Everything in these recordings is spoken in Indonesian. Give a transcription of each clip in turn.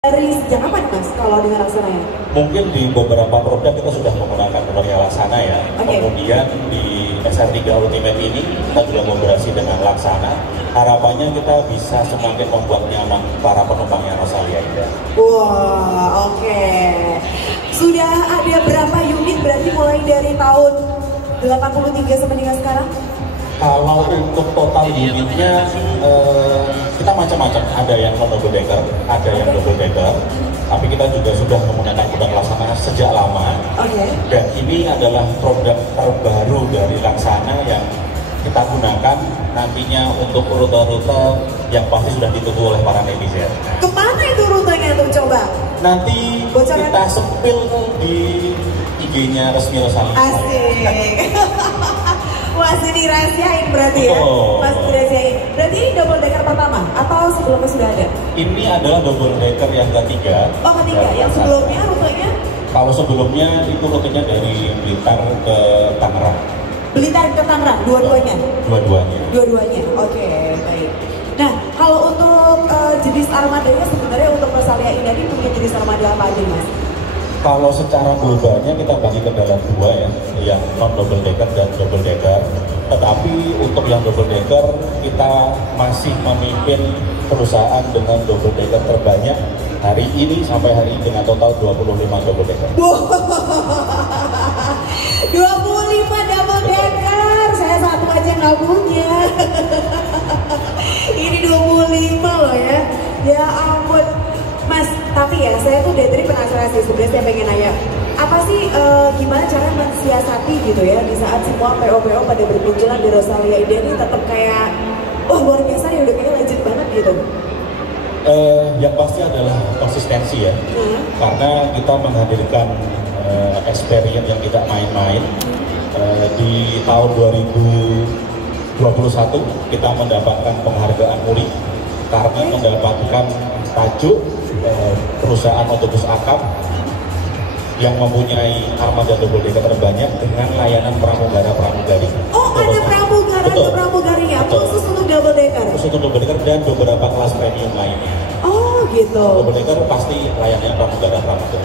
Dari sejak kapan Mas kalau dengan Laksana ya? Mungkin di beberapa produk kita sudah menggunakan produknya Laksana ya. Okay. Kemudian di SR3 Ultimate ini kita juga kolaborasi dengan Laksana. Harapannya kita bisa semakin membuat nyaman para penumpangnya Rosalia Indah. Wah, oke. Sudah ada berapa unit berarti mulai dari tahun 83 sampai dengan sekarang? Kalau untuk total unitnya kita macam-macam, ada yang non double decker, ada yang double decker, tapi kita juga sudah menggunakan produk Laksana sejak lama. Dan ini adalah produk terbaru dari Laksana yang kita gunakan nantinya untuk rute-rute yang pasti sudah ditunggu oleh para netizen. Kemana itu rutenya tuh coba? Nanti kita sepil di IG-nya resmi Rosalia. Asik. Masih dirahasiain berarti ya? Masih dirahasiain. Berarti ini double decker pertama atau sebelumnya sudah ada? Ini adalah double decker yang ketiga. Oh ketiga, yang sebelumnya rutenya? Kalau sebelumnya itu rutenya dari Blitar ke Tangerang. Blitar ke Tangerang, dua-duanya? Dua-duanya. Dua-duanya, oke, baik. Nah, kalau untuk jenis armadanya sebenarnya untuk Rosalia Indah ini punya jenis armada apa aja Mas? Kalau secara globalnya kita bagi ke dalam dua ya, yang non double decker dan double decker. Tetapi untuk yang double decker kita masih memimpin perusahaan dengan double decker terbanyak hari ini sampai hari ini dengan total 25 double decker. 25 double decker, saya satu aja nggak punya. Ini 25 loh ya, ya ampun. Mas, tapi ya saya tuh dari tadi penasaran sih sebenarnya, saya pengen nanya apa sih gimana cara mensiasati gitu ya di saat semua PO-PO pada bermunculan di Rosalia Indah ini tetap kayak wah luar biasa ya, udah kayaknya legend banget gitu. Yang pasti adalah konsistensi ya, karena kita menghadirkan experience yang tidak main-main. Di tahun 2021 kita mendapatkan penghargaan MURI karena mendapatkan tajuk perusahaan otobus akap yang mempunyai armada double decker terbanyak dengan layanan pramugari. Oh, ada pramugarinya khusus untuk double decker? Khusus untuk double decker dan beberapa kelas premium lainnya. Oh gitu. Double decker pasti layanannya pramugari.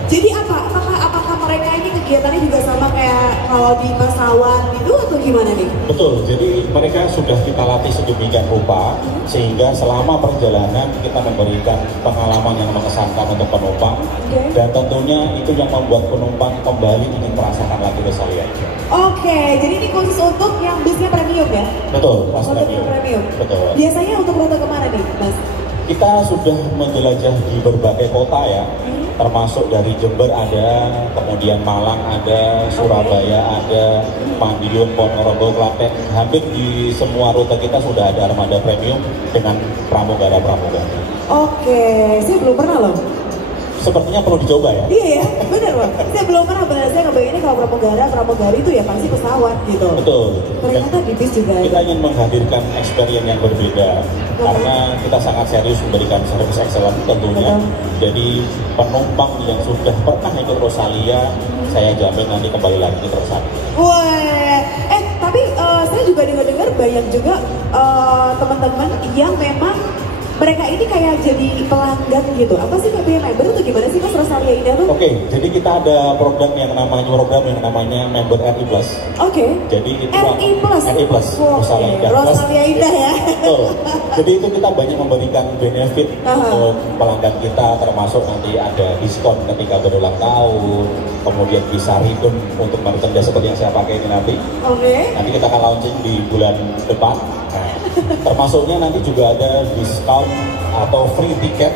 Jadi apakah mereka ini kegiatannya juga sama kayak kalau di pesawat gitu atau gimana nih? Betul, jadi mereka sudah kita latih sedemikian rupa sehingga selama perjalanan kita memberikan pengalaman yang mengesankan untuk penumpang. Dan tentunya itu yang membuat penumpang kembali ingin merasakan lagi Rosalia. Oke, jadi ini khusus untuk yang busnya premium ya? Betul, kelas premium. Betul. Biasanya untuk rute kemana nih, Mas? Kita sudah menjelajah di berbagai kota ya, termasuk dari Jember ada, kemudian Malang ada, Surabaya ada, Madiun, Ponorogo, Klaten. Hampir di semua rute kita sudah ada armada premium dengan pramugara. Oke, saya belum pernah loh. Sepertinya perlu dicoba ya? Iya ya, bener Bang. Saya belum pernah, saya ngebayanginnya kalau pramugari itu ya pasti pesawat gitu. Betul. Ternyata di bis juga. Kita ingin menghadirkan experience yang berbeda karena kita sangat serius memberikan service excellent tentunya. Jadi penumpang yang sudah pernah ikut Rosalia, saya jamin nanti kembali lagi ke Rosalia. Wah, tapi saya juga dengar banyak juga teman-teman yang memang mereka ini kayak jadi pelanggan gitu. Apa sih kayak member atau gimana sih Mas Rosalia Indah tuh? Oke, jadi kita ada program yang namanya member RI Plus. Oke. Jadi itu RI Plus. Rosalia Indah ya. Jadi itu kita banyak memberikan benefit untuk pelanggan kita, termasuk nanti ada diskon ketika berulang tahun, kemudian bisa return untuk merchandise seperti yang saya pakai ini nanti. Nanti kita akan launching di bulan depan. Termasuknya nanti juga ada diskon atau free tiket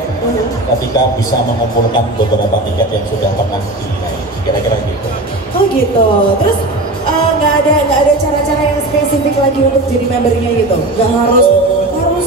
ketika bisa mengumpulkan beberapa tiket yang sudah pernah dinaik, kira-kira gitu. Oh gitu. Terus nggak ada cara-cara yang spesifik lagi untuk jadi membernya gitu? Nggak harus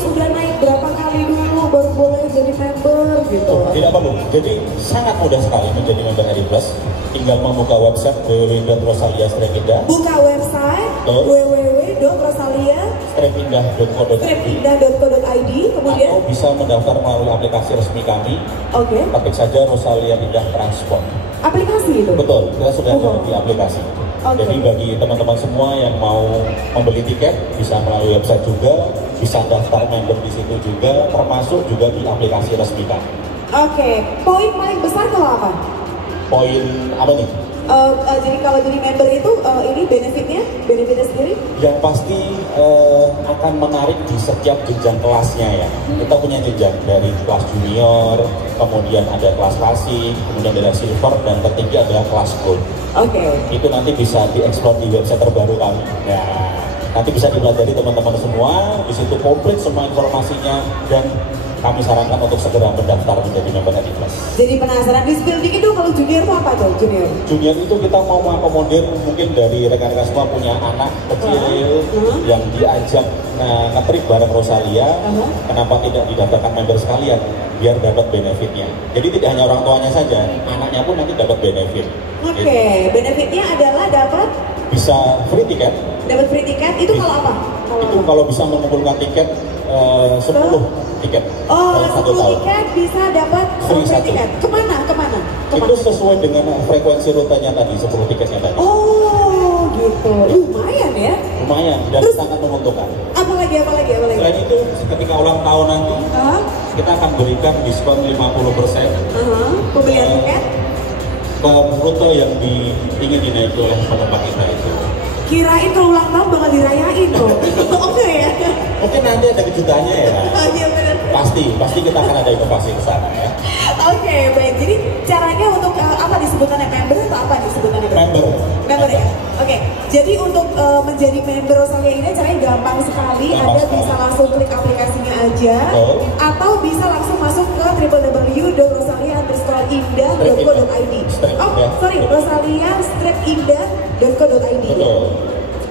udah naik berapa kali dulu baru boleh jadi member gitu? Tidak perlu. Jadi sangat mudah sekali menjadi member RI Plus. Tinggal membuka website www.rosalia-indah. Buka website www.rosalia-indah.co.id, kemudian atau bisa mendaftar melalui aplikasi resmi kami. Ketik saja Rosalia Indah Transport. Aplikasi itu? Betul, kita sudah ada di aplikasi. Jadi bagi teman-teman semua yang mau membeli tiket bisa melalui website juga, bisa daftar member di situ juga, termasuk juga di aplikasi resmi kami. Oke, poin paling besar kalau apa? Poin apa nih? Jadi kalau jadi member itu ini benefitnya sendiri? Yang pasti akan menarik di setiap jenjang kelasnya ya. Kita punya jenjang dari kelas junior, kemudian ada kelas klasik, kemudian ada silver, dan ketiga adalah kelas gold. Oke. Itu nanti bisa dieksplor di website terbaru kami. Ya, nanti bisa dipelajari teman-teman semua. Di situ komplit semua informasinya, dan kami sarankan untuk segera mendaftar menjadi member Elite Plus. Jadi penasaran, di spill dikit dong, kalau junior itu apa tuh junior? Junior itu kita mau mengakomodir mungkin dari rekan-rekan semua punya anak kecil yang diajak nge-trip bareng Rosalia. Kenapa tidak didaftarkan member sekalian biar dapat benefitnya? Jadi tidak hanya orang tuanya saja, anaknya pun nanti dapat benefit. Oke, gitu. benefitnya adalah dapat Bisa free tiket. Dapat free tiket itu kalau apa? Itu kalau bisa mengumpulkan tiket 10 tiket. Oh, dalam 1 10 tahun. tiket bisa dapat free tiket. Kemana? Itu sesuai dengan frekuensi rutenya tadi, 10 tiketnya tadi. Oh, gitu. Lumayan ya? Lumayan, dan Terus, sangat menguntungkan. Apalagi? Selain itu, ketika ulang tahun nanti, kita akan berikan diskon 50% pembelian tiket? ke rute yang ingin dinaiki oleh penumpang kita itu. Kirain kalau ulang tahun bakal dirayain tuh. Oke ya? Mungkin nanti ada kejutannya ya. Oh iya benar. Pasti kita akan ada inovasi ke sana ya. Oke, baik. Jadi caranya untuk apa disebutannya member atau apa disebutannya? Member ya. Oke. Jadi untuk menjadi member Rosalia ini caranya gampang sekali. Anda bisa langsung klik aplikasinya aja, atau bisa langsung masuk ke www.rosalia_indah.co.id. rosalia-indah.co.id.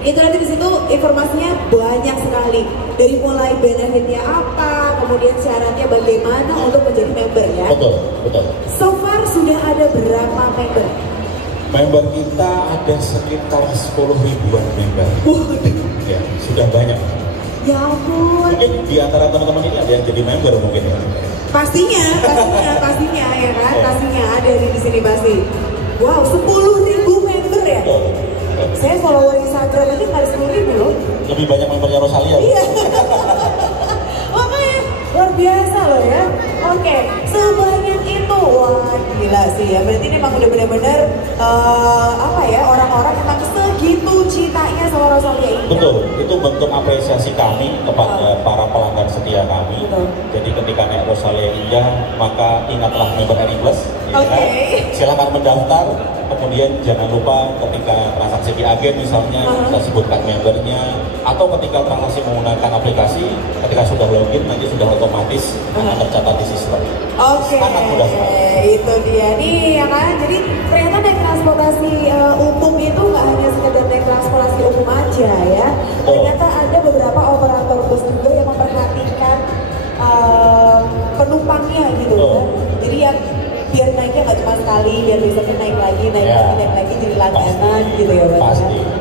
Itu nanti di situ informasinya banyak sekali, dari mulai benefitnya apa, kemudian syaratnya bagaimana untuk menjadi member ya. Betul. So far sudah ada berapa member? Member kita ada sekitar 10 ribuan member. Ya, sudah banyak. Ya ampun. Mungkin di antara teman-teman ini ada yang jadi member mungkin ya. Pastinya ya kan, pastinya ada di sini pasti. Wow, 10.000 member ya. Saya follower Instagram aja nggak ada 10.000 loh. Lebih banyak membernya Rosalia. Iya. Oke, luar biasa loh ya. Oke, sebanyak itu, wah gila sih ya. Berarti ini memang udah benar-benar apa ya, orang-orang emang segitu cintanya sama Rosalia ini. Betul, itu bentuk apresiasi kami kepada para pelanggan setia kami. Jadi ketika naik Rosalia Indah, maka ingatlah member Elite Plus. Silakan mendaftar. Kemudian jangan lupa ketika transaksi di agen misalnya kita sebutkan membernya, atau ketika transaksi menggunakan aplikasi, ketika sudah login nanti sudah otomatis akan tercatat di sistem. Sangat mudah sekali. Itu dia nih ya kan. Jadi ternyata naik transportasi umum itu nggak hanya sekedar naik transportasi umum aja ya. Ternyata ada beberapa operator bus juga yang memperhatikan penumpangnya gitu ya. Jadi yang biar naiknya nggak cuma sekali, biar besoknya naik lagi jadi langganan gitu ya Bang.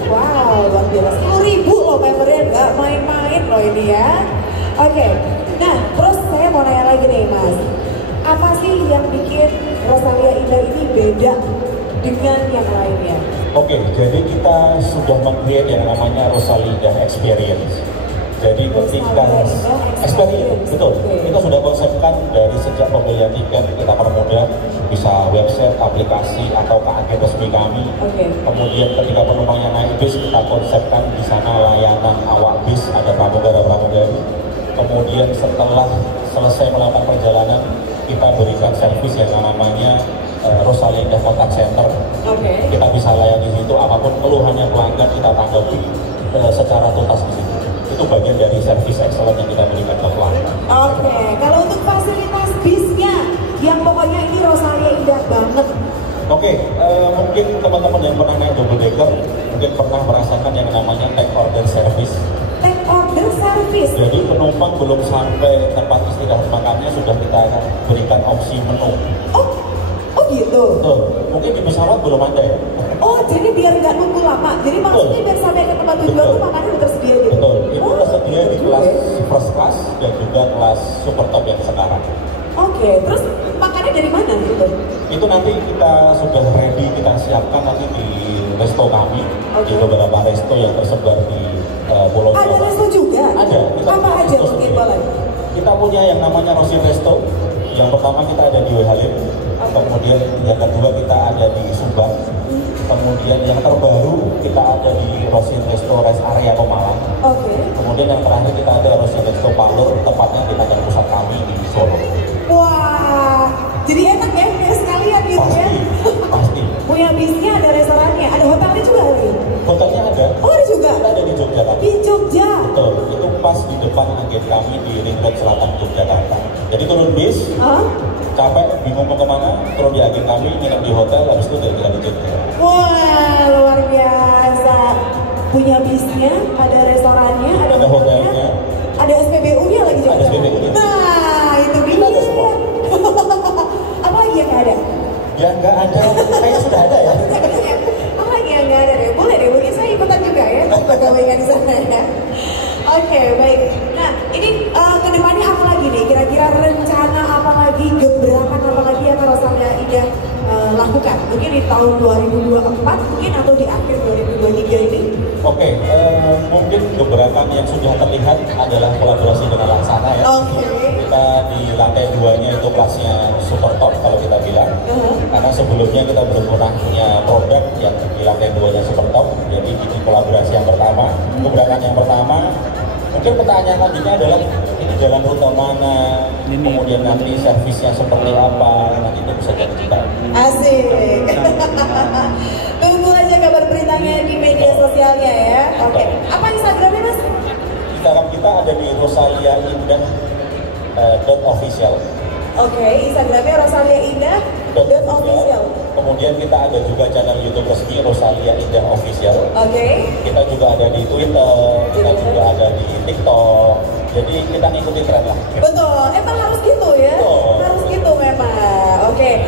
Wow, luar biasa. 10.000 loh membernya, nggak main-main loh ini ya. Oke, nah terus saya mau nanya lagi nih Mas, apa sih yang bikin Rosalia Indah ini beda dengan yang lainnya? Oke, jadi kita sudah meng-create yang namanya Rosalia Indah Experience. Jadi ketika experience, betul, kita sudah konsepkan dari sejak pembelian tiket, kita permudah, bisa website, aplikasi, atau ke agen resmi kami. Kemudian ketika penumpang yang naik bis, kita konsepkan di sana layanan awak bis, ada pramugara-pramugari. Kemudian setelah selesai melakukan perjalanan, kita berikan servis yang namanya Rosalia Indah Contact Center. Kita bisa layani di situ, apapun keluhannya pelanggan kita tanggapi secara tuntas di situ. Itu bagian dari service excellent yang kita berikan ke pelanggan. Kalau untuk fasilitas bisnya, yang pokoknya ini Rosalia Indah banget. Mungkin teman-teman yang pernah naik double decker mungkin pernah merasakan yang namanya take order service. Take order service. Jadi penumpang belum sampai tempat istirahat makannya sudah kita berikan opsi menu. Oh gitu. Mungkin di pesawat belum ada ya. Jadi biar nggak nunggu lama. Jadi maksudnya biar sampai ke tempat tujuan itu makanan udah tersedia gitu. Betul. Itu tersedia di kelas first class dan juga kelas super top yang sekarang. Terus makannya dari mana gitu? Itu nanti kita sudah ready, kita siapkan nanti di resto kami, di beberapa resto yang tersebar di Pulau Jawa. Ada resto juga? Ada. Apa aja mungkin boleh? Kita punya yang namanya Rosi Resto. Yang pertama kita ada di Halim, kemudian yang kedua kita ada di Subang, kemudian yang terbaru kita ada di Rosin Resto Rest Area Pemalang. Kemudian yang terakhir kita ada Rosin Resto Palur, tepatnya di kantor pusat kami di Solo. Wah, jadi enak ya, kayak sekalian gitu pasti, ya. Pasti. Punya bisnya, ada restorannya, ada hotelnya juga kali. Hotelnya ada. Oh, ada juga. Kita ada di Jogja. Di Jogja. Betul, itu pas di depan agen kami di Ring Road Selatan Yogyakarta. Jadi turun bis, capek, bingung mau kemana, turun di agen kami, nginep di hotel, habis itu dari kita di Jogja. Wah, luar biasa. Punya bisnya, ada restorannya, ada hotelnya, ada SPBU-nya lagi juga. Ada SPBU-nya. Nah, itu dia. Kita ada semua. Apa lagi yang nggak ada? Ya nggak ada, kayaknya sudah ada ya. Apa lagi yang nggak ada deh? Boleh deh, mungkin saya ikutan juga ya, pegawainya di sana ya. Oke, baik. Nah, ini kedepannya apa lagi nih? Kira-kira rencana apa lagi, gebrakan apa lagi yang Rosalia Indah lakukan? Mungkin di tahun 2024, mungkin atau di akhir 2023 ini? Oke, mungkin gebrakan yang sudah terlihat adalah kolaborasi dengan Laksana ya. Kita di lantai 2-nya itu kelasnya super top kalau kita bilang. Karena sebelumnya kita belum pernah punya produk yang di lantai 2-nya super top. Jadi ini kolaborasi yang pertama. Gebrakan yang pertama, mungkin pertanyaan lanjutnya adalah ini jalan rute mana, kemudian nanti servisnya seperti apa, nanti itu bisa jadi kita. Asik. Tunggu aja kabar beritanya di media sosialnya ya. Oke. Apa Instagramnya Mas? Instagram kita ada di Rosalia Indah .official. Oke, Instagramnya Rosalia Indah .official. Kemudian kita ada juga channel YouTube resmi Rosalia Indah Official. Kita juga ada di Twitter, kita juga ada di TikTok. Jadi kita ngikutin tren lah. Betul, emang harus gitu ya. Harus gitu memang. Oke.